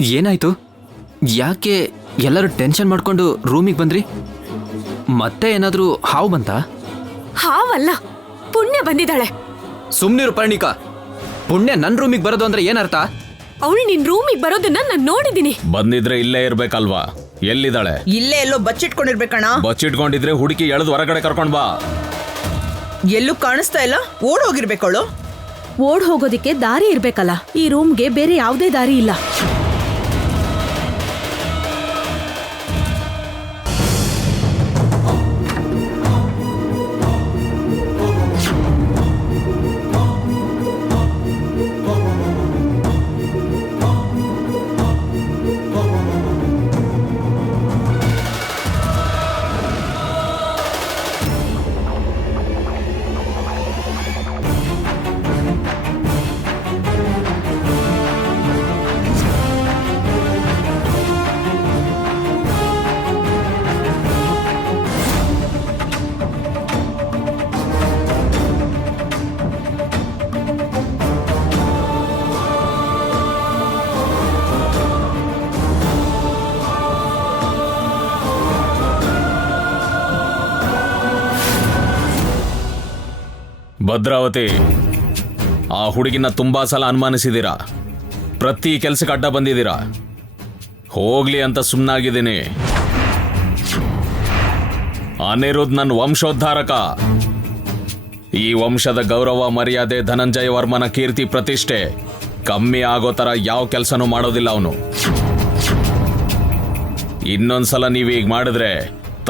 ಏನಾಯ್ತು? ಯಾಕೆ ಎಲ್ಲರೂ ಟೆನ್ಷನ್ ಮಾಡ್ಕೊಂಡು ರೂಮಿಗೆ ಬಂದ್ರಿ? ಮತ್ತೆ ಏನಾದರೂ ಹಾವು ಬಂತಾ? ಹಾವಲ್ಲ, ಪುಣ್ಯ ಬಂದಿದ್ದಾಳೆ. ಸುಮ್ನಿರು ಪರ್ಣಿಕಾ. ಪುಣ್ಯ ನನ್ನ ರೂಮಿಗೆ ಬರೋದು ಅಂದ್ರೆ ಏನರ್ಥ? ಅವಳು ನಿನ್ ರೂಮಿಗೆ ಬರೋದನ್ನ ನಾನು ನೋಡಿದ್ದೀನಿ. ಬಂದಿದ್ರೆ ಇಲ್ಲೇ ಇರ್ಬೇಕಲ್ವಾ? ಎಲ್ಲಿದ್ದಾಳೆ? ಇಲ್ಲೇ ಎಲ್ಲೋ ಬಚ್ಚಿಟ್ಕೊಂಡಿರ್ಬೇಕಣ್ಣ. ಬಚ್ಚಿಟ್ಕೊಂಡಿದ್ರೆ ಹುಡುಕಿ ಎಳೆದು ಹೊರಗಡೆ ಕರ್ಕೊಂಡ್ ಬಾ. ಎಲ್ಲೂ ಕಾಣಿಸ್ತಾ ಇಲ್ಲ, ಓಡ್ ಹೋಗಿರ್ಬೇಕವಳು. ಓಡ್ ಹೋಗೋದಿಕ್ಕೆ ದಾರಿ ಇರ್ಬೇಕಲ್ಲ. ಈ ರೂಮ್ಗೆ ಬೇರೆ ಯಾವುದೇ ದಾರಿ ಇಲ್ಲ. ಭದ್ರಾವತಿ, ಆ ಹುಡುಗಿನ ತುಂಬಾ ಸಲ ಅನುಮಾನಿಸಿದ್ದೀರಾ. ಪ್ರತಿ ಕೆಲ್ಸಕ್ಕೆ ಅಡ್ಡ ಬಂದಿದ್ದೀರಾ. ಹೋಗ್ಲಿ ಅಂತ ಸುಮ್ಮನಾಗಿದ್ದೀನಿ. ಅನಿರುದ್ಧ್ ನನ್ನ ವಂಶೋದ್ಧಾರಕ. ಈ ವಂಶದ ಗೌರವ ಮರ್ಯಾದೆ, ಧನಂಜಯ ವರ್ಮನ ಕೀರ್ತಿ ಪ್ರತಿಷ್ಠೆ ಕಮ್ಮಿ ಆಗೋ ತರ ಯಾವ ಕೆಲಸನೂ ಮಾಡೋದಿಲ್ಲ ಅವನು. ಇನ್ನೊಂದ್ಸಲ ನೀವೀಗ ಮಾಡಿದ್ರೆ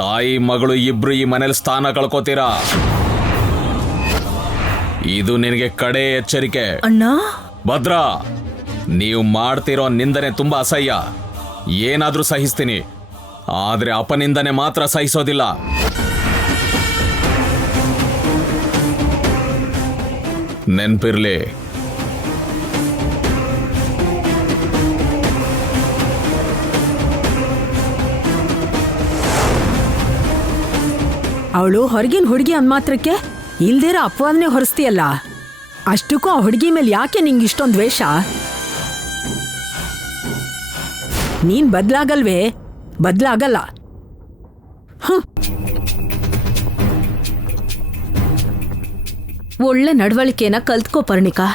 ತಾಯಿ ಮಗಳು ಇಬ್ರು ಈ ಮನೇಲಿ ಸ್ಥಾನ ಕಳ್ಕೋತೀರಾ. ಇದು ನಿನಗೆ ಕಡೆ ಎಚ್ಚರಿಕೆ. ಅಣ್ಣ, ಭದ್ರಾ, ನೀವು ಮಾಡ್ತಿರೋ ನಿಂದನೆ ತುಂಬಾ ಅಸಹ್ಯ. ಏನಾದ್ರೂ ಸಹಿಸ್ತೀನಿ, ಆದ್ರೆ ಅಪನಿಂದನೆ ಮಾತ್ರ ಸಹಿಸೋದಿಲ್ಲ. ನೆನ್ಪಿರ್ಲಿ. ಅವಳು ಹೊರಗಿನ ಹುಡುಗಿ ಅಂದ ಮಾತ್ರಕ್ಕೆ ಇಲ್ದಿರೋ ಅಪವಾದನೆ ಹೊರಿಸ್ತೀಯಲ್ಲ. ಅಷ್ಟಕ್ಕೂ ಆ ಹುಡುಗಿ ಮೇಲೆ ಯಾಕೆ ನಿಂಗೆ ಇಷ್ಟೊಂದು ದ್ವೇಷ? ನೀನ್ ಬದ್ಲಾಗಲ್ವೇ? ಬದ್ಲಾಗಲ್ಲ. ಒಳ್ಳೆ ನಡವಳಿಕೆನ ಕಲ್ತ್ಕೋ ಪರ್ಣಿಕಾ.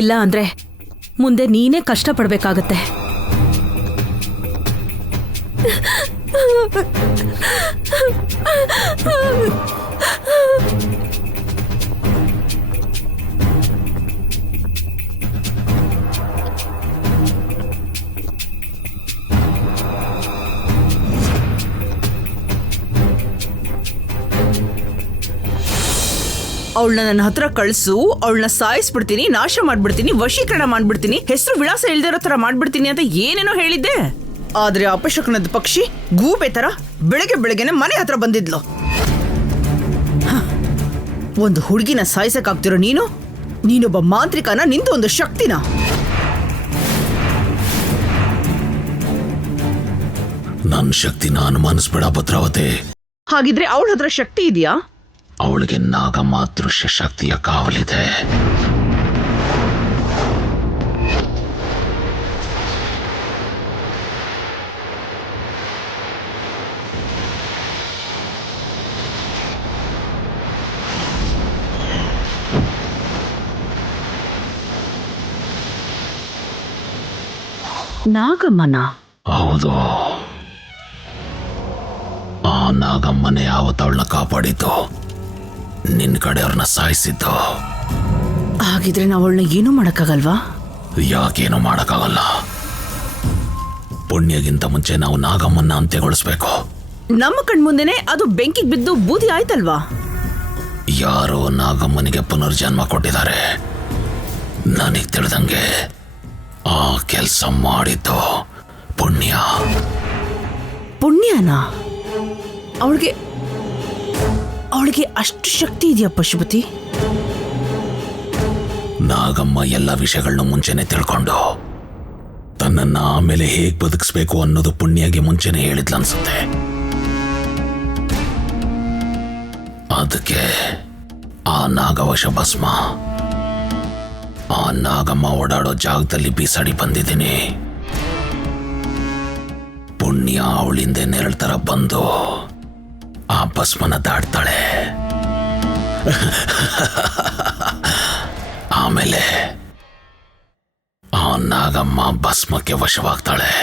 ಇಲ್ಲ ಅಂದ್ರೆ ಮುಂದೆ ನೀನೇ ಕಷ್ಟಪಡ್ಬೇಕಾಗತ್ತೆ. ಅವಳನ್ನ ನನ್ನ ಹತ್ರ ಕಳ್ಸು, ಅವಳನ್ನ ಸಾಯಿಸ್ಬಿಡ್ತೀನಿ, ನಾಶ ಮಾಡ್ಬಿಡ್ತೀನಿ, ವಶೀಕರಣ ಮಾಡ್ಬಿಡ್ತೀನಿ, ಹೆಸರು ವಿಳಾಸ ಇಲ್ದಿರೋ ತರ ಮಾಡ್ಬಿಡ್ತೀನಿ ಅಂತ ಏನೇನೋ ಹೇಳಿದ್ದೆ. ಆದ್ರೆ ಅಪಶಕನದ ಪಕ್ಷಿ ಗೂಬೆ ತರ ಬೆಳಗ್ಗೆ ಬೆಳಗ್ಗೆನೆ ಮನೆ ಹತ್ರ ಬಂದಿದ್ಲು. ಒಂದು ಹುಡುಗಿನ ಸಾಯಿಸಕ್ಕಾಗ್ತಿರೋ ನೀನೊಬ್ಬ ಮಾಂತ್ರಿಕನ, ನಿಂದು ಒಂದು ಶಕ್ತಿನ. ನನ್ನ ಶಕ್ತಿನ ಅನುಮಾನಿಸ್ಬೇಡ ಭದ್ರಾವತಿ. ಹಾಗಿದ್ರೆ ಅವಳ ಹತ್ರ ಶಕ್ತಿ ಇದೆಯಾ? ಅವಳಿಗೆ ನಾಗಮಾತೃಶ್ಯ ಶಕ್ತಿಯ ಕಾವಲಿದೆ. ನಾಗಮ್ಮನ? ಹೌದು. ಆ ನಾಗಮ್ಮನೆ ಯಾವತ್ತವಳನ್ನ ಕಾಪಾಡಿದ್ದು, ನಿನ್ನ ಕಡೆಯವ್ರನ್ನ ಸಾಯಿಸಿದ್ದು. ಹಾಗಿದ್ರೆ ನಾವು ಅವಳನ್ನ ಏನೂ ಮಾಡಕ್ಕಾಗಲ್ವಾ? ಯಾಕೇನು ಮಾಡಕ್ಕಾಗಲ್ಲ. ಪುಣ್ಯಗಿಂತ ಮುಂಚೆ ನಾವು ನಾಗಮ್ಮನ್ನ ಅಂತ್ಯಗೊಳಿಸ್ಬೇಕು. ನಮ್ಮ ಕಣ್ಮುಂದೆನೆ ಅದು ಬೆಂಕಿಗೆ ಬಿದ್ದು ಬೂದಿ ಆಯ್ತಲ್ವಾ? ಯಾರೋ ನಾಗಮ್ಮನಿಗೆ ಪುನರ್ಜನ್ಮ ಕೊಟ್ಟಿದ್ದಾರೆ. ನನಗೆ ತಿಳಿದಂಗೆ ಆ ಕೆಲಸ ಮಾಡಿದ್ದು ಪುಣ್ಯ. ಪುಣ್ಯನಾ? ಅವಳಿಗೆ ಅಷ್ಟು ಶಕ್ತಿ ಇದೆಯಾ ಪಶುಪತಿ? ನಾಗಮ್ಮ ಎಲ್ಲ ವಿಷಯಗಳನ್ನ ಮುಂಚೆನೆ ತಿಳ್ಕೊಂಡು ತನ್ನನ್ನ ಆಮೇಲೆ ಹೇಗ್ ಬದುಕಿಸ್ಬೇಕು ಅನ್ನೋದು ಪುಣ್ಯಗೆ ಮುಂಚೆನೆ ಹೇಳಿದ್ಲನ್ಸುತ್ತೆ. ಅದಕ್ಕೆ ಆ ನಾಗವಶ ಭಸ್ಮ ಆ ನಾಗಮ್ಮ ಓಡಾಡೋ ಜಾಗದಲ್ಲಿ ಬೀಸಾಡಿ ಬಂದಿದ್ದೀನಿ. ಪುಣ್ಯ ಅವಳಿಂದ ನೆರಳು ತರ ಬಂದು ಆ ಭಸ್ಮನ ದಾಟ್ತಾಳೆ. ಆಮೇಲೆ ಆ ನಾಗಮ್ಮ ಭಸ್ಮಕ್ಕೆ ವಶವಾಗ್ತಾಳೆ.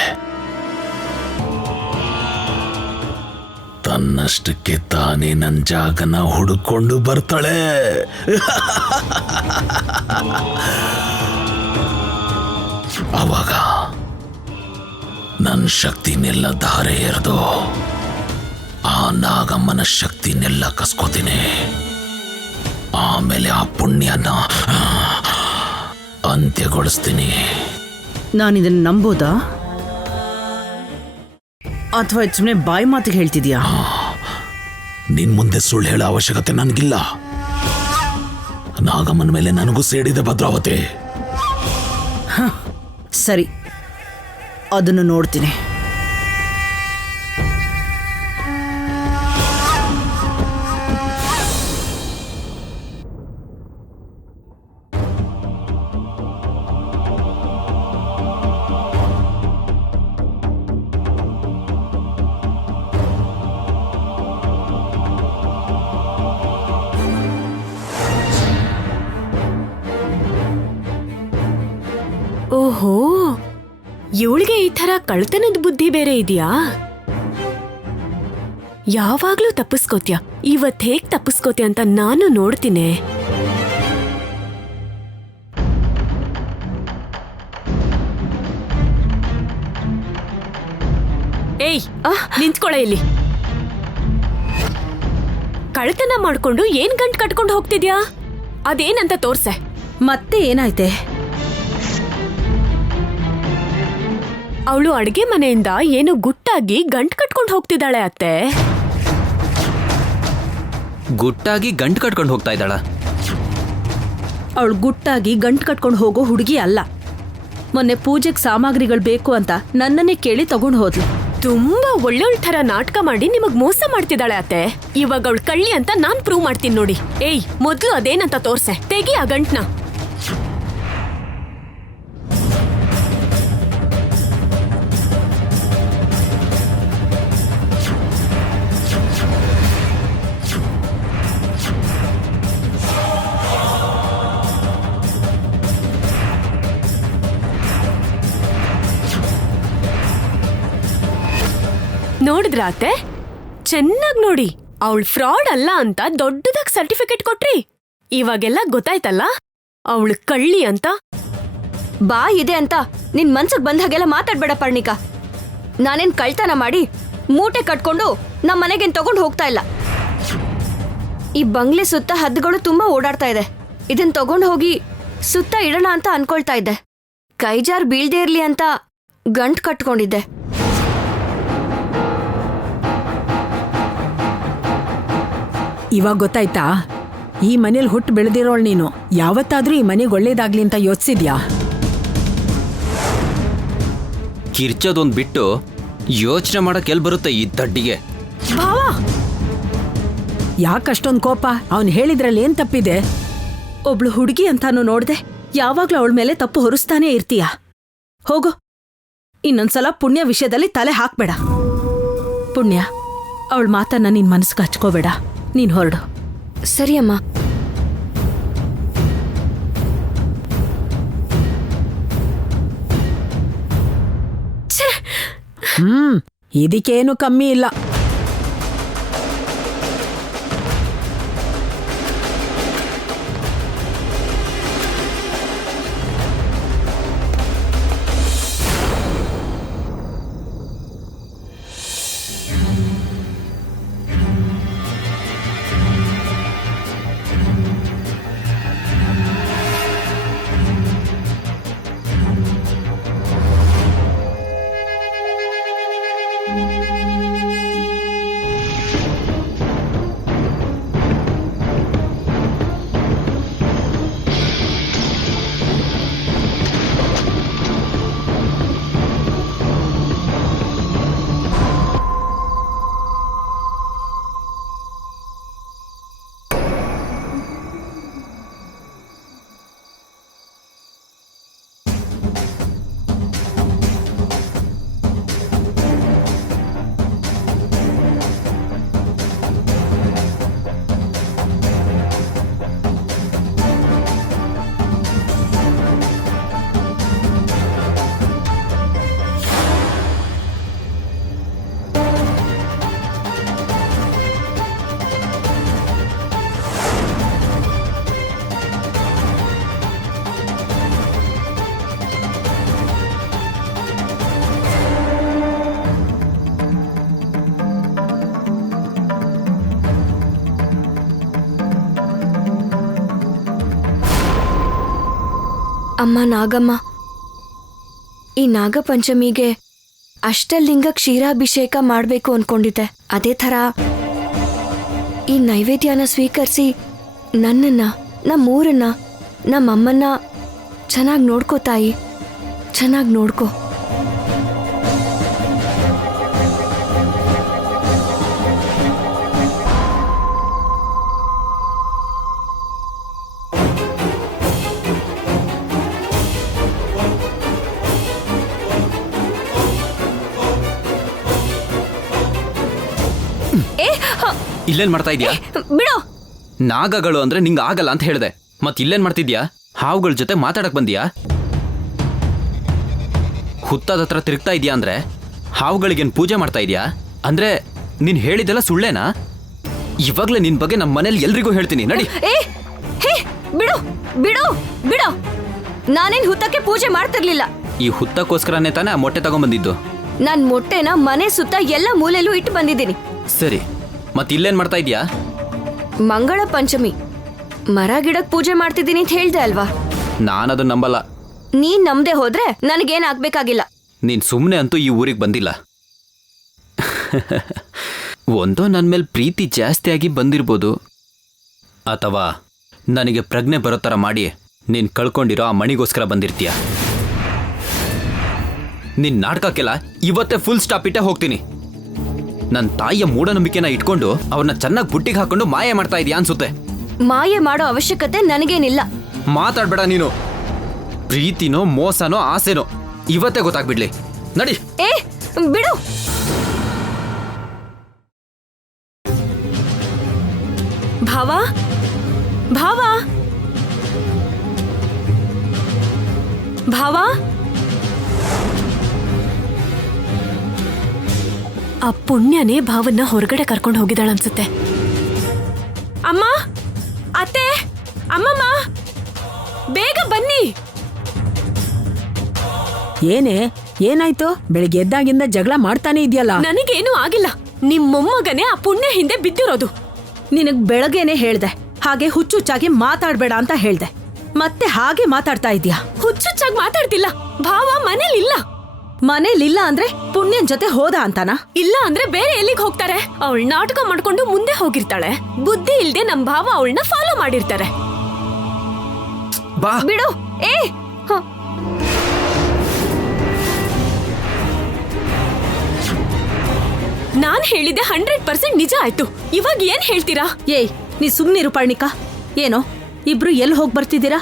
ತನ್ನಷ್ಟಕ್ಕೆ ತಾನೇ ನನ್ನ ಜಾಗನ ಹುಡುಕೊಂಡು ಬರ್ತಾಳೆ. ಅವಾಗ ನನ್ನ ಶಕ್ತಿನೆಲ್ಲ ಧಾರೆ ಎರೆದು ಆ ನಾಗಮ್ಮನ ಶಕ್ತಿನೆಲ್ಲ ಕಸ್ಕೋತೀನಿ. ಆಮೇಲೆ ಆ ಪುಣ್ಯನ ಅಂತ್ಯಗೊಳಿಸ್ತೀನಿ. ನಾನಿದನ್ನು ನಂಬೋದಾ ಅಥವಾ ಸುಮ್ಮನೆ ಬಾಯಿ ಮಾತಿಗೆ ಹೇಳ್ತಿದ್ಯಾ? ನಿನ್ ಮುಂದೆ ಸುಳ್ಳು ಹೇಳೋ ಅವಶ್ಯಕತೆ ನನಗಿಲ್ಲ. ನಾಗಮ್ಮನ ಮೇಲೆ ನನಗೂ ಸೇಡಿದೆ ಭದ್ರಾವತಿ. ಸರಿ, ಅದನ್ನು ನೋಡ್ತೀನಿ. ಓಹೋ, ಇವಳಿಗೆ ಈ ತರ ಕಳ್ತನದ ಬುದ್ಧಿ ಬೇರೆ ಇದೆಯಾ? ಯಾವಾಗ್ಲೂ ತಪ್ಪಿಸ್ಕೋತ್ಯ, ಇವತ್ ಹೇಗ್ ತಪ್ಪಿಸ್ಕೋತ್ಯ ಅಂತ ನಾನು ನೋಡ್ತೀನಿ. ಏಯ್, ನಿಂತ್ಕೊಳ ಇಲ್ಲಿ. ಕಳ್ತನ ಮಾಡ್ಕೊಂಡು ಏನ್ ಗಂಟ್ ಕಟ್ಕೊಂಡು ಹೋಗ್ತಿದ್ಯಾ? ಅದೇನಂತ ತೋರ್ಸೆ. ಮತ್ತೆ ಏನಾಯ್ತೆ? ಅವಳು ಅಡ್ಗೆ ಮನೆಯಿಂದ ಏನು ಗುಟ್ಟಾಗಿ ಗಂಟ್ ಕಟ್ಕೊಂಡು ಹೋಗ್ತಿದ್ದಾಳೆ ಅತ್ತೆ. ಗುಟ್ಟಾಗಿ ಗಂಟು ಕಟ್ಕೊಂಡು ಹೋಗ್ತಾ ಇದ್ದಾಳ? ಅವಳು ಗುಟ್ಟಾಗಿ ಗಂಟು ಕಟ್ಕೊಂಡು ಹೋಗೋ ಹುಡುಗಿ ಅಲ್ಲ. ಮೊನ್ನೆ ಪೂಜೆಗೆ ಸಾಮಗ್ರಿಗಳು ಬೇಕು ಅಂತ ನನ್ನನ್ನೇ ಕೇಳಿ ತಗೊಂಡು ಹೋದ್ಲು. ತುಂಬಾ ಒಳ್ಳೊಳ್ ತರ ನಾಟಕ ಮಾಡಿ ನಿಮಗ್ ಮೋಸ ಮಾಡ್ತಿದ್ದಾಳೆ ಅತ್ತೆ. ಇವಾಗ ಅವಳು ಕಳ್ಳಿ ಅಂತ ನಾನ್ ಪ್ರೂವ್ ಮಾಡ್ತೀನಿ ನೋಡಿ. ಏಯ್, ಮೊದ್ಲು ಅದೇನಂತ ತೋರ್ಸೆ. ತೆಗಿ ಆ ಗಂಟ್ನ. ನೋಡಿದ್ರ ಅತ್ತೆ? ಚೆನ್ನಾಗ್ ನೋಡಿ. ಅವಳು ಫ್ರಾಡ್ ಅಲ್ಲ ಅಂತ ದೊಡ್ಡದಾಗ್ ಸರ್ಟಿಫಿಕೇಟ್ ಕೊಟ್ರಿ. ಇವಾಗೆಲ್ಲ ಗೊತ್ತಾಯ್ತಲ್ಲ ಅವಳು ಕಳ್ಳಿ ಅಂತ. ಬಾ ಇದೆ ಅಂತ ನಿನ್ ಮನ್ಸಿಗೆ ಬಂದ ಹಾಗೆಲ್ಲ ಮಾತಾಡ್ಬೇಡ ಪರ್ಣಿಕಾ. ನಾನೇನ್ ಕಳ್ತನ ಮಾಡಿ ಮೂಟೆ ಕಟ್ಕೊಂಡು ನಮ್ಮ ಮನೆಗೇನ್ ತಗೊಂಡು ಹೋಗ್ತಾ ಇಲ್ಲ. ಈ ಬಂಗ್ಲೆ ಸುತ್ತ ಹದ್ದುಗಳು ತುಂಬಾ ಓಡಾಡ್ತಾ ಇದೆ. ಇದನ್ ತಗೊಂಡು ಹೋಗಿ ಸುತ್ತ ಇಡೋಣ ಅಂತ ಅನ್ಕೊಳ್ತಾ ಇದ್ದೆ. ಕೈಜಾರ್ ಬೀಳ್ದೇ ಇರ್ಲಿ ಅಂತ ಗಂಟ್ ಕಟ್ಕೊಂಡಿದ್ದೆ. ಇವಾಗ ಗೊತ್ತಾಯ್ತಾ? ಈ ಮನೇಲಿ ಹುಟ್ಟು ಬೆಳೆದಿರೋಳು ನೀನು. ಯಾವತ್ತಾದ್ರೂ ಈ ಮನೆಗೆ ಒಳ್ಳೇದಾಗ್ಲಿ ಅಂತ ಯೋಚಿಸಿದ್ಯಾ? ಕಿರ್ಚೋದೊಂದು ಬಿಟ್ಟು ಯೋಚನೆ ಮಾಡಕ್ಕೆ ಎಲ್ಲಿ ಬರುತ್ತೆ ಈ ದಡ್ಡಿಗೆ? ಭಾವ, ಯಾಕಷ್ಟೊಂದು ಕೋಪ? ಅವನು ಹೇಳಿದ್ರಲ್ಲಿ ಏನ್ ತಪ್ಪಿದೆ? ಒಬ್ಳು ಹುಡುಗಿ ಅಂತಾನು ನೋಡ್ದೆ ಯಾವಾಗ್ಲೂ ಅವಳ ಮೇಲೆ ತಪ್ಪು ಹೊರಿಸ್ತಾನೇ ಇರ್ತೀಯ. ಹೋಗು, ಇನ್ನೊಂದ್ಸಲ ಪುಣ್ಯ ವಿಷಯದಲ್ಲಿ ತಲೆ ಹಾಕ್ಬೇಡ. ಪುಣ್ಯ, ಅವಳ ಮಾತನ್ನ ನಿನ್ ಮನಸ್ಸಿಗೆ ಹಚ್ಕೋಬೇಡ. ನೀನ್ ಹೊರಡು. ಸರಿ ಅಮ್ಮ. ಇದಕ್ಕೇನು ಕಮ್ಮಿ ಇಲ್ಲ. ಅಮ್ಮ ನಾಗಮ್ಮ, ಈ ನಾಗಪಂಚಮಿಗೆ ಅಷ್ಟಲಿಂಗ ಕ್ಷೀರಾಭಿಷೇಕ ಮಾಡಬೇಕು ಅನ್ಕೊಂಡಿದ್ದೆ. ಅದೇ ಥರ ಈ ನೈವೇದ್ಯನ ಸ್ವೀಕರಿಸಿ ನನ್ನನ್ನ, ನಮ್ಮೂರನ್ನ, ನಮ್ಮಮ್ಮನ್ನ ಚೆನ್ನಾಗಿ ನೋಡ್ಕೋ ತಾಯಿ, ಚೆನ್ನಾಗಿ ನೋಡ್ಕೋ. ಇಲ್ಲೇನ್ ಮಾಡ್ತಾ ಇದೀಯಾ? ಬಿಡು. ನಾಗಗಳು ಅಂದ್ರೆ ನಿಂಗೆ ಆಗಲ್ಲ ಅಂತ ಹೇಳ್ದೆ. ಮತ್ ಇಲ್ಲೇನ್ ಮಾಡ್ತಿದ್ಯಾ? ಹಾವುಗಳ ಜೊತೆ ಮಾತಾಡಕ್ ಬಂದಿಯಾ? ಹುತ್ತದ ಹತ್ರ ತಿರುಗ್ತಾ ಇದೀಯಾ ಅಂದ್ರೆ ಹಾವುಗಳಿಗೇನ್ ಪೂಜೆ ಮಾಡ್ತಾ ಇದೀಯಾ? ಅಂದ್ರೆ ನೀನ್ ಹೇಳಿದೆಲ್ಲ ಸುಳ್ಳೇನಾ? ಇವಾಗ್ಲೇ ನಿನ್ ಬಗ್ಗೆ ನಮ್ಮ ಮನೇಲಿ ಎಲ್ರಿಗೂ ಹೇಳ್ತೀನಿ, ನಡಿ. ಹೇ, ಬಿಡು ಬಿಡು ಬಿಡು. ನಾನೇನ್ ಹುತ್ತಕ್ಕೆ ಪೂಜೆ ಮಾಡ್ತಿರ್ಲಿಲ್ಲ. ಈ ಹುತ್ತಕ್ಕೋಸ್ಕರನೇ ತಾನೇ ಆ ಮೊಟ್ಟೆ ತಗೊಂಡ್ಬಂದಿದ್ದು. ನಾನ್ ಮೊಟ್ಟೆನ ಮನೆ ಸುತ್ತ ಎಲ್ಲ ಮೂಲೆಯಲ್ಲೂ ಇಟ್ಟು ಬಂದಿದ್ದೀನಿ. ಸರಿ, ಮತ್ ಇಲ್ಲೇನ್ ಮಾಡ್ತಾ ಇದೀಯಾ? ಮಂಗಳ ಪಂಚಮಿ, ಮರ ಗಿಡಕ್ ಪೂಜೆ ಮಾಡ್ತಿದ್ದೀನಿ ಅಂತ ಹೇಳ್ದೆ ಅಲ್ವಾ? ನಾನದು ನಂಬಲ್ಲ. ನೀನ್ ನಂಬದೆ ಹೋದ್ರೆ ನನಗೇನ್ ಆಗ್ಬೇಕಾಗಿಲ್ಲ. ನೀನ್ ಸುಮ್ಮನೆ ಅಂತೂ ಈ ಊರಿಗೆ ಬಂದಿಲ್ಲ. ಒಂದೋ ನನ್ನ ಮೇಲೆ ಪ್ರೀತಿ ಜಾಸ್ತಿಯಾಗಿ ಬಂದಿರ್ಬೋದು, ಅಥವಾ ನನಗೆ ಪ್ರಜ್ಞೆ ಬರೋ ಥರ ಮಾಡಿ ನೀನು ಕಳ್ಕೊಂಡಿರೋ ಆ ಮಣಿಗೋಸ್ಕರ ಬಂದಿರ್ತೀಯ. ನಿನ್ನ ನಾಟಕಕ್ಕೆಲ್ಲ ಇವತ್ತೇ ಫುಲ್ ಸ್ಟಾಪ್ ಇಟ್ಟೆ ಹೋಗ್ತೀನಿ. ನನ್ನ ತಾಯಿಯ ಮೂಢನಂಬಿಕೆನ ಇಟ್ಕೊಂಡು ಅವ್ರನ್ನ ಚೆನ್ನಾಗಿ ಬುಟ್ಟಿಗೆ ಹಾಕೊಂಡು ಮಾಯ ಮಾಡ್ತಾ ಇದೀಯಾ ಅನ್ಸುತ್ತೆ. ಮಾಯೆ ಮಾಡೋ ಅವಶ್ಯಕತೆ ನನಗೇನಿಲ್ಲ. ಮಾತಾಡ್ಬೇಡ ನೀನು. ಪ್ರೀತಿನೋ ಮೋಸನೋ ಆಸೆನೋ ಇವತ್ತೇ ಗೊತ್ತಾಗ್ಬಿಡ್ಲಿ, ನಡಿ. ಬಿಡು. ಭಾವ, ಭಾವ, ಭಾವ. ಆ ಪುಣ್ಯನೇ ಭಾವನ್ನ ಹೊರಗಡೆ ಕರ್ಕೊಂಡು ಹೋಗಿದ್ದಾಳನ್ಸುತ್ತೆ. ಅಮ್ಮ, ಅತ್ತೆ, ಅಮ್ಮಮ್ಮ, ಬೇಗ ಬನ್ನಿ. ಏನೇ, ಏನಾಯ್ತು? ಬೆಳಿಗ್ಗೆ ಎದ್ದಾಗಿಂದ ಜಗಳ ಮಾಡ್ತಾನೆ ಇದೆಯಲ್ಲ. ನನಗೇನು ಆಗಿಲ್ಲ. ನಿಮ್ ಮೊಮ್ಮಗನೇ ಆ ಪುಣ್ಯ ಹಿಂದೆ ಬಿದ್ದಿರೋದು. ನಿನಗ್ ಬೆಳಗ್ಗೆನೆ ಹೇಳ್ದೆ, ಹಾಗೆ ಹುಚ್ಚುಚ್ಚಾಗಿ ಮಾತಾಡ್ಬೇಡ ಅಂತ ಹೇಳ್ದೆ. ಮತ್ತೆ ಹಾಗೆ ಮಾತಾಡ್ತಾ ಇದೀಯಾ? ಹುಚ್ಚುಚ್ಚಾಗಿ ಮಾತಾಡ್ತಿಲ್ಲ. ಭಾವ ಮನೇಲಿಲ್ಲ. ಮನೇಲಿಲ್ಲ ಅಂದ್ರೆ ಪುಣ್ಯನ್ ಜೊತೆ ಹೋದ ಅಂತಾನ? ಇಲ್ಲ ಅಂದ್ರೆ ಬೇರೆ ಎಲ್ಲಿಗೆ ಹೋಗ್ತಾರೆ? ಅವಳು ನಾಟಕ ಮಾಡ್ಕೊಂಡು ಮುಂದೆ ಹೋಗಿರ್ತಾಳೆ. ಬುದ್ಧಿ ಇಲ್ದೆ ನಮ್ ಭಾವ ಅವಳನ್ನ ಫಾಲೋ ಮಾಡಿರ್ತಾರೆ. ಬಾ, ಬಿಡು. ನಾನ್ ಹೇಳಿದೆ 100% ನಿಜ ಆಯ್ತು. ಇವಾಗ ಏನ್ ಹೇಳ್ತೀರಾ? ಏಯ್, ನೀ ಸುಮ್ನಿರು ಪರ್ಣಿಕಾ. ಏನೋ ಇಬ್ರು ಎಲ್ಲಿ ಹೋಗ್ ಬರ್ತಿದ್ದೀರಾ?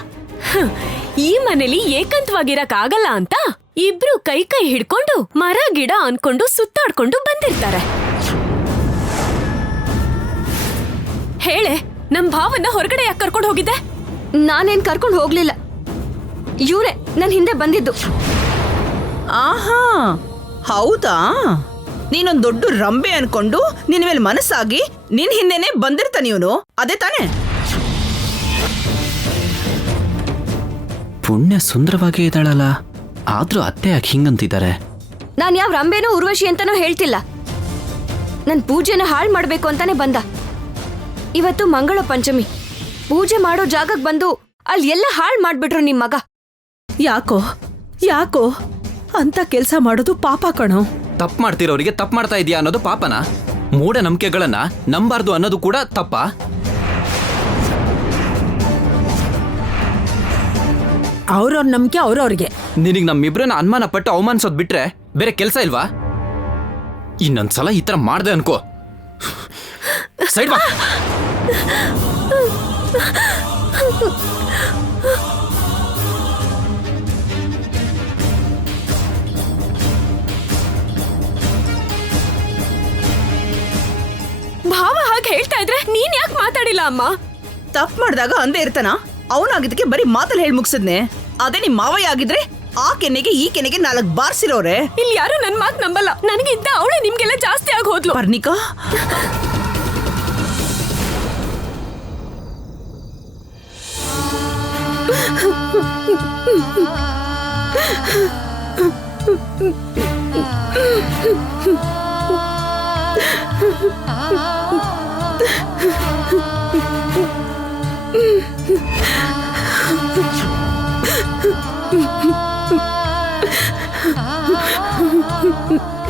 ಈ ಮನೇಲಿ ಏಕಾಂತವಾಗಿರಕ್ ಆಗಲ್ಲ ಅಂತ ಇಬ್ರು ಕೈ ಕೈ ಹಿಡ್ಕೊಂಡು ಮರ ಗಿಡ ಅನ್ಕೊಂಡು ಸುತ್ತಾಡ್ಕೊಂಡು ಬಂದಿರ್ತಾರೆ. ಹೇಳೆ, ನಮ್ ಭಾವನ ಹೊರಗಡೆ ಯಾಕೆ ಕರ್ಕೊಂಡು ಹೋಗಿದ್ದೆ? ನಾನೇನ್ ಕರ್ಕೊಂಡು ಹೋಗ್ಲಿಲ್ಲ, ಇವ್ರೆ ನನ್ ಹಿಂದೆ ಬಂದಿದ್ದು. ಆಹಾ, ಹೌದಾ? ನೀನೊಂದ್ ದೊಡ್ಡ ರಂಬೆ ಅನ್ಕೊಂಡು ನಿನ್ ಮೇಲೆ ಮನಸ್ಸಾಗಿ ನಿನ್ ಹಿಂದೆನೆ ಬಂದಿರ್ತಾನೆ ಇವನು, ಅದೇ ತಾನೇ? ಪುಣ್ಯ ಸುಂದರವಾಗೇ ಇದ್ದಾಳಲ್ಲ, ಆದ್ರೂ ಅತ್ತೆ ಯಾಕೆ ಹಿಂಗಂತಿದ್ದಾರೆ? ನಾನ್ ಯಾವ ರಂಬೆನೋ ಉರ್ವಶಿ ಅಂತಾನೋ ಹೇಳ್ತಿಲ್ಲ. ನನ್ ಪೂಜೆನ ಹಾಳು ಮಾಡ್ಬೇಕು ಅಂತಾನೆ ಬಂದ. ಇವತ್ತು ಮಂಗಳ ಪಂಚಮಿ, ಪೂಜೆ ಮಾಡೋ ಜಾಗಕ್ಕೆ ಬಂದು ಅಲ್ಲಿ ಎಲ್ಲ ಹಾಳು ಮಾಡ್ಬಿಟ್ರು ನಿಮ್ ಮಗ. ಯಾಕೋ ಯಾಕೋ ಅಂತ ಕೆಲ್ಸ ಮಾಡೋದು ಪಾಪ ಕಣೋ. ತಪ್ಪು ಮಾಡ್ತಿರೋರಿಗೆ ತಪ್ಪು ಮಾಡ್ತಾ ಇದೀಯಾ ಅನ್ನೋದು ಪಾಪನ? ಮೂಢನಂಬಿಕೆಗಳನ್ನ ನಂಬಾರ್ದು ಅನ್ನೋದು ಕೂಡ ತಪ್ಪ? ಅವ್ರವ್ರ ನಂಬಿಕೆ ಅವ್ರವ್ರಿಗೆ. ನಿನಗೆ ನಮ್ಮಿಬ್ರನ್ನ ಅನುಮಾನ ಪಟ್ಟು ಅವಮಾನಿಸೋದ್ ಬಿಟ್ರೆ ಬೇರೆ ಕೆಲಸ ಇಲ್ವಾ? ಇನ್ನೊಂದ್ಸಲ ಈ ತರ ಮಾಡ್ದೆ ಅನ್ಕೋ, ಸೈಡ್ ಬಾ. ಭಾವ ಹಾಗೆ ಹೇಳ್ತಾ ಇದ್ರೆ ನೀನ್ ಯಾಕೆ ಮಾತಾಡಿಲ್ಲ ಅಮ್ಮ? ತಪ್ಪು ಮಾಡಿದಾಗ ಅಂದೇ ಇರ್ತಾನ? ಅವನಾಗಿದ್ದಕ್ಕೆ ಬರೀ ಮಾತಲ್ಲಿ ಹೇಳಿ ಮುಗಿಸಿದ್ನೆ. ಅದೇ ನಿಮ್ ಮಾವಯ್ಯ ಆಗಿದ್ರೆ ಆ ಕೆನೆಗೆ ಈ ಕೆನೆಗೆ 4 ಬಾರ್ಸಿರೋರೆ. ಇಲ್ಲಿ ಯಾರು ನನ್ ಮಾತ್ ನಂಬಲ್ಲ. ನನಗಿಂತ ಅವಳೆ ನಿಮ್ಗೆಲ್ಲ ಜಾಸ್ತಿ ಆಗಿ ಹೋದ್ಲು. ಪರ್ಣಿಕಾ,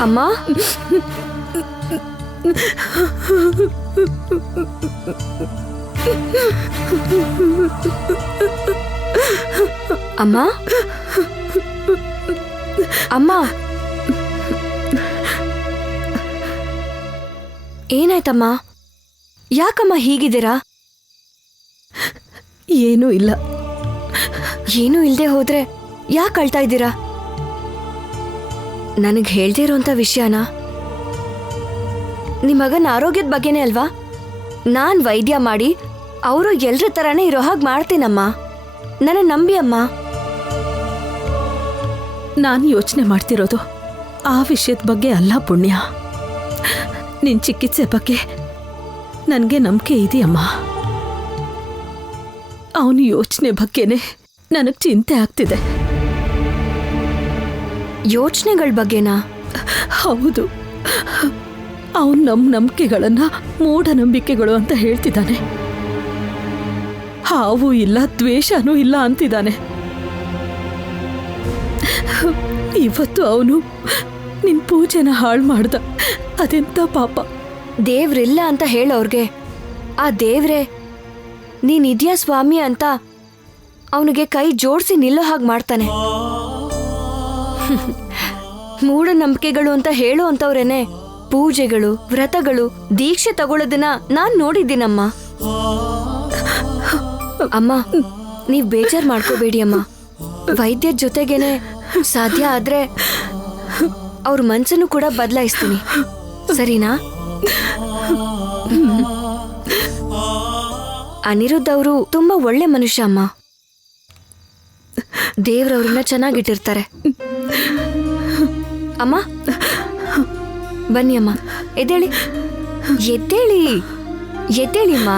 ಅಮ್ಮ ಅಮ್ಮ ಅಮ್ಮ ಏನಾಯ್ತಮ್ಮ? ಯಾಕಮ್ಮ ಹೀಗಿದ್ದೀರಾ? ಏನೂ ಇಲ್ಲ. ಏನೂ ಇಲ್ದೆ ಹೋದ್ರೆ ಯಾಕೆ ಅಳ್ತಾ ಇದ್ದೀರಾ? ನನಗೆ ಹೇಳ್ದೇ ಇರೋಂಥ ವಿಷಯನಾ? ನಿಮ್ಮ ಮಗನ ಆರೋಗ್ಯದ ಬಗ್ಗೆನೇ ಅಲ್ವಾ? ನಾನು ವೈದ್ಯ ಮಾಡಿ ಅವರು ಎಲ್ರ ಥರನೇ ಇರೋ ಹಾಗೆ ಮಾಡ್ತೀನಮ್ಮ. ನನ್ನ ನಂಬಿ ಅಮ್ಮ. ನಾನು ಯೋಚನೆ ಮಾಡ್ತಿರೋದು ಆ ವಿಷಯದ ಬಗ್ಗೆ ಅಲ್ಲ ಪುಣ್ಯ. ನಿನ್ನ ಚಿಕಿತ್ಸೆ ಬಗ್ಗೆ ನನಗೆ ನಂಬಿಕೆ ಇದೆಯಮ್ಮ. ಅವನ ಯೋಚನೆ ಬಗ್ಗೆನೇ ನನಗೆ ಚಿಂತೆ ಆಗ್ತಿದೆ. ಯೋಚನೆಗಳ ಬಗ್ಗೆನಾ? ಹೌದು. ಅವನು ನಮ್ಮ ನಂಬಿಕೆಗಳನ್ನ ಮೂಢನಂಬಿಕೆಗಳು ಅಂತ ಹೇಳ್ತಿದ್ದಾನೆ. ಹಾವು ಇಲ್ಲ, ದ್ವೇಷನೂ ಇಲ್ಲ ಅಂತಿದ್ದಾನೆ. ಇವತ್ತು ಅವನು ನಿನ್ ಪೂಜೆನ ಹಾಳು ಮಾಡ್ದ. ಅದೆಂತ ಪಾಪ. ದೇವ್ರಿಲ್ಲ ಅಂತ ಹೇಳೋರ್ಗೆ ಆ ದೇವ್ರೆ ನೀನಿದ್ಯಾ ಸ್ವಾಮಿ ಅಂತ ಅವನಿಗೆ ಕೈ ಜೋಡಿಸಿ ನಿಲ್ಲೋ ಹಾಗೆ ಮಾಡ್ತಾನೆ. ಮೂಢನಂಬಿಕೆಗಳು ಅಂತ ಹೇಳೋ ಅಂತವ್ರೇನೆ ಪೂಜೆಗಳು, ವ್ರತಗಳು, ದೀಕ್ಷೆ ತಗೊಳ್ಳೋದನ್ನ ನಾನ್ ನೋಡಿದ್ದೀನಮ್ಮ. ಅಮ್ಮ, ನೀವ್ ಬೇಜಾರ್ ಮಾಡ್ಕೋಬೇಡಿ ಅಮ್ಮ. ವೈದ್ಯರ ಜೊತೆಗೇನೆ ಸಾಧ್ಯ ಆದ್ರೆ ಅವ್ರ ಮನ್ಸನ್ನು ಕೂಡ ಬದಲಾಯಿಸ್ತೀನಿ, ಸರಿನಾ? ಅನಿರುದ್ಧ ಅವರು ತುಂಬಾ ಒಳ್ಳೆ ಮನುಷ್ಯ ಅಮ್ಮ. ದೇವ್ರವ್ರನ್ನ ಚೆನ್ನಾಗಿಟ್ಟಿರ್ತಾರೆ. ಅಮ್ಮ ಬನ್ನಿ ಅಮ್ಮ, ಎದ್ದೇಳಿ ಎದ್ದೇಳಿ ಎದ್ದೇಳಿಮ್ಮ.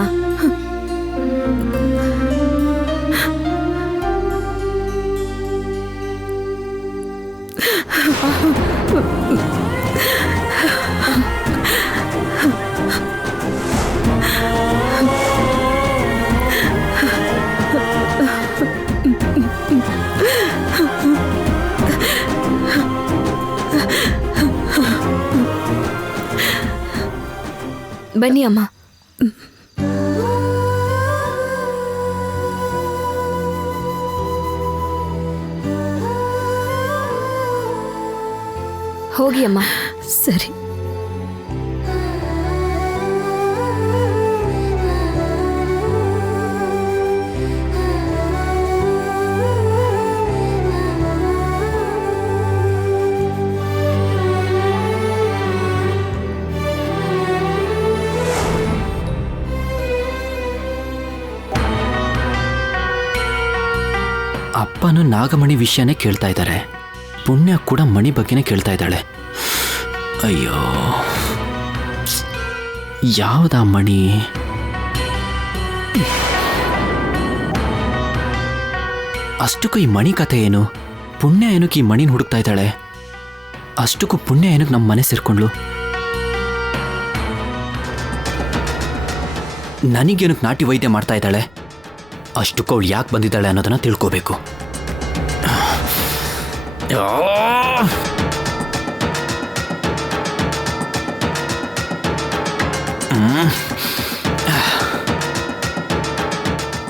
ಬನ್ನಿ ಅಮ್ಮ. ಹೋಗಿ ಅಮ್ಮ. ಸರಿ. ಅಪ್ಪನು ನಾಗಮಣಿ ವಿಷಯನೇ ಕೇಳ್ತಾ ಇದ್ದಾರೆ. ಪುಣ್ಯ ಕೂಡ ಮಣಿ ಬಗ್ಗೆನೇ ಕೇಳ್ತಾ ಇದ್ದಾಳೆ. ಅಯ್ಯೋ, ಯಾವುದಾ ಮಣಿ? ಅಷ್ಟಕ್ಕೂ ಈ ಮಣಿ ಕಥೆ ಏನು? ಪುಣ್ಯ ಏನಕ್ಕೆ ಈ ಮಣಿನ ಹುಡುಕ್ತಾ ಇದ್ದಾಳೆ? ಅಷ್ಟಕ್ಕೂ ಪುಣ್ಯ ಏನಕ್ಕೆ ನಮ್ಮ ಮನೆ ಸೇರ್ಕೊಂಡ್ಲು? ನನಗೇನಕ್ಕೆ ನಾಟಿ ವೈದ್ಯ ಮಾಡ್ತಾ ಇದ್ದಾಳೆ? ಅಷ್ಟಕ್ಕೂ ಅವಳು ಯಾಕೆ ಬಂದಿದ್ದಾಳೆ ಅನ್ನೋದನ್ನ ತಿಳ್ಕೋಬೇಕು.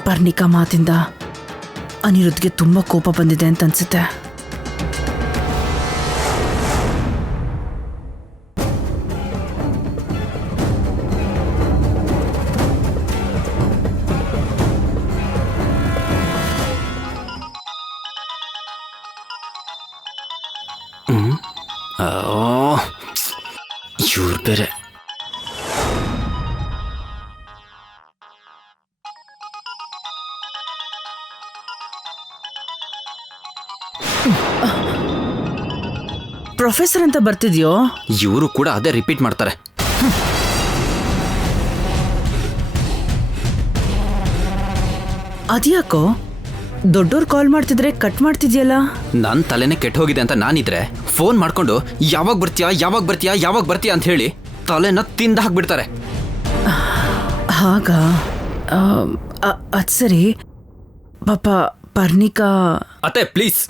ಪರ್ಣಿಕಾ ಮಾತಿಂದ ಅನಿರುದ್ಧ್ಗೆ ತುಂಬಾ ಕೋಪ ಬಂದಿದೆ ಅಂತ ಅನ್ಸುತ್ತೆ. ಇವ್ರು ಬೇರೆ. ಪ್ರೊಫೆಸರ್ ಅಂತ ಬರ್ತಿದ್ಯೋ? ಇವರು ಕೂಡ ಅದೇ ರಿಪೀಟ್ ಮಾಡ್ತಾರೆ. ಅದ್ಯಾಕೋ ದೊಡ್ಡೋರ್ ಕಾಲ್ ಮಾಡ್ತಿದ್ರೆ ಕಟ್ ಮಾಡ್ತಿದ್ಯಲ್ಲ? ನನ್ನ ತಲೆನೇ ಕೆಟ್ಟ ಹೋಗಿದೆ ಅಂತ ನಾನಿದ್ರೆ ಫೋನ್ ಮಾಡ್ಕೊಂಡು ಯಾವಾಗ ಬರ್ತೀಯಾ ಯಾವಾಗ ಬರ್ತೀಯಾ ಯಾವಾಗ ಬರ್ತೀಯಾ ಅಂತ ಹೇಳಿ ತಲೆನ ತಿಂದ ಹಾಕ್ಬಿಡ್ತಾರೆ. ಹಾಗ ಅದ್ ಸರಿ. ಪಾಪ ಪರ್ಣಿಕಾ. ಅತ್ತೆ ಪ್ಲೀಸ್,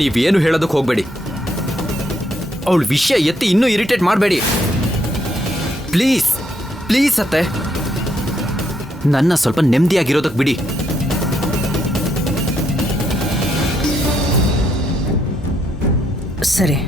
ನೀವೇನು ಹೇಳೋದಕ್ಕೆ ಹೋಗ್ಬೇಡಿ. ಅವಳ ವಿಷಯ ಎತ್ತಿ ಇನ್ನೂ ಇರಿಟೇಟ್ ಮಾಡಬೇಡಿ ಪ್ಲೀಸ್ ಪ್ಲೀಸ್ ಅತ್ತೆ. ನನ್ನ ಸ್ವಲ್ಪ ನೆಮ್ಮದಿಯಾಗಿರೋದಕ್ಕೆ ಬಿಡಿ. ಸರಿ